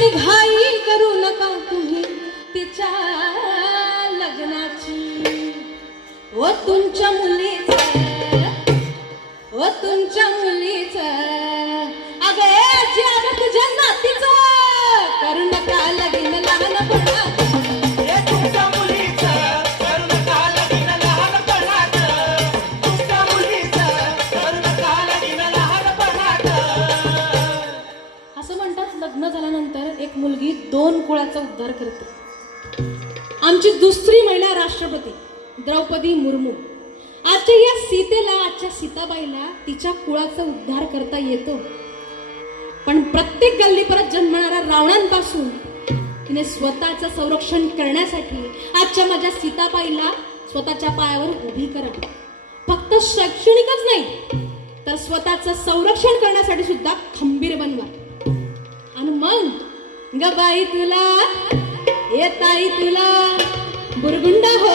आणि घाई करू नका तुम्ही तिच्या लग्नाची. ओ तुमच्या मुलीचं, ओ तुमच्या मुलीचं, अगं जी अगं तुझ्या नातीचं करू नका लगीन लहानपणात. तुमच्या मुलीचं करू नका लगीन लहानपणात. तुमच्या मुलीचं करू नका लगीन लहानपणात. असं म्हणतात लग्न झाल्यानंतर एक मुलगी 2 कुळाचा उद्धार करते. आमची दुसरी महिला राष्ट्रपती द्रौपदी मुर्मू. आजच्या या सीतेला, आजच्या सीताबाईला तिच्या कुळाचा उद्धार करता येतो. पण प्रत्येक गल्ली परत जन्मणाऱ्या रावणांपासून तिने स्वतःचं संरक्षण करण्यासाठी आजच्या माझ्या सीताबाईला स्वतःच्या पायावर उभी करा. फक्त शैक्षणिकच नाही तर स्वतःचं संरक्षण करण्यासाठी सुद्धा खंबीर बनवा. आणि मग ग बाई तुला, ये ताई तुला बुरगुंडा हो